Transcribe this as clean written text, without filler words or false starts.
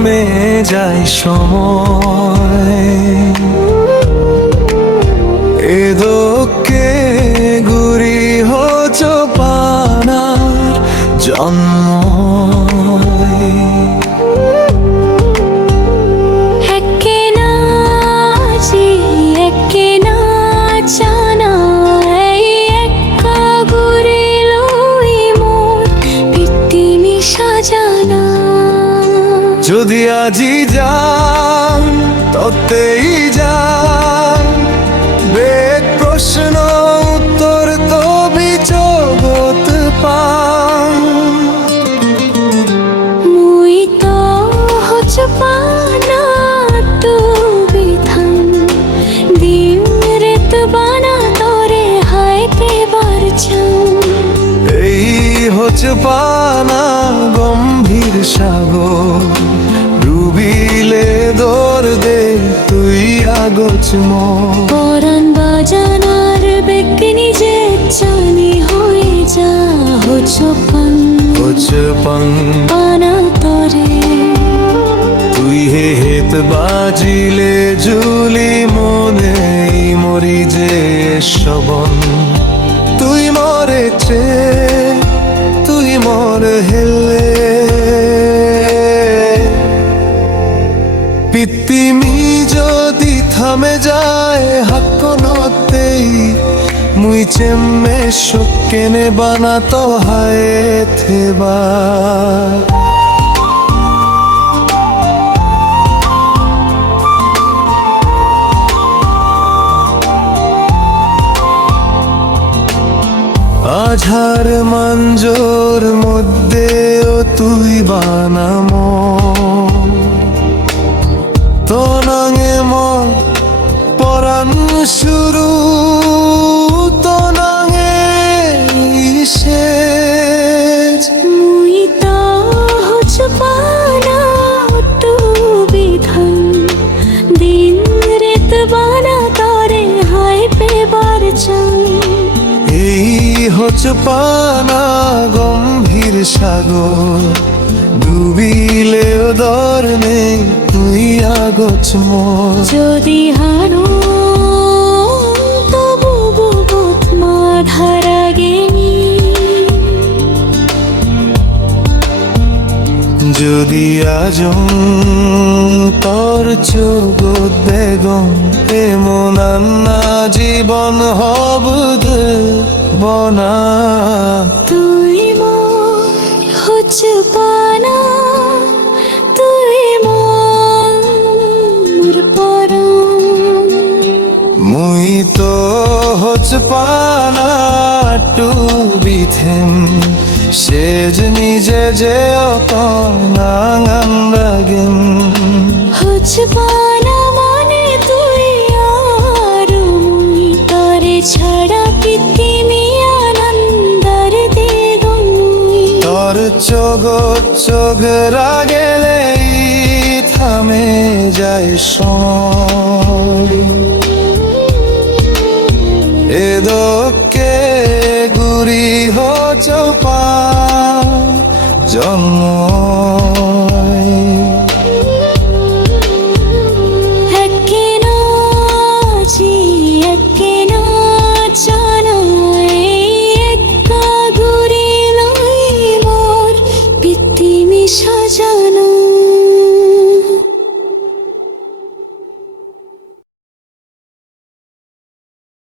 থামে যায় সময়। এদোকে গুরি হচ পানার জন্ম। যদি আজি যান ততেই যান, বেদ প্রশ্ন উত্তর তো বিচগত পান। মুই তো হচ পানা তু বিধান, দিন রেত বানা তোরে হাইতে বারছাম। এই হচ পানা গম্ভীর সাগর, ডুবিলে দর দে তুই আগছ মোর। পরাণ বাজানার বেগে নিজে জানি হয়ে যা হচ পান। হচ পান পানা তোরে তুই হেত বাজিলে জুলি মনে মরি যে শবন। তুই মরেছে তুই মর হেলে, পৃথিবী যদি থামে যায় হাক্কনতেই, মুই চেম্মে শোকেনে বানাতো হায় থেবা। আঝার মাঞ্জোর মধ্যেও তুই বানামো, তোনাঙে মন পরাণ শুরু, তোনাঙে শেষ। মুই তো হচ পানা তু বিধান, দিন রেত বানা তোরে হাইতে বারছাম। এই হচ পানা গম্ভীর সাগর, ডুবিলেও দর নেই তুই আগছ মোর। যদি হানো তবু বুবুত মা ধারা গেনি, যদি আজম তোর চোগত বেগম, এমন আন্না জীবন হবুদ বনা। তুই মোর হচ পানা, তুই মোর পরাণ। মুই তো হচ পানা টুবিথেম, সেজ নিজে যে অত নাঙান লাগেম। হচ পানা মানে তুই আর মুই, তোরে ছাড়া পৃথিবী আনন্দর দ্বিগুণ। তোর চোগত চোখ রাগেলেই থামে যায় সময়। এদোকে গুরি হচ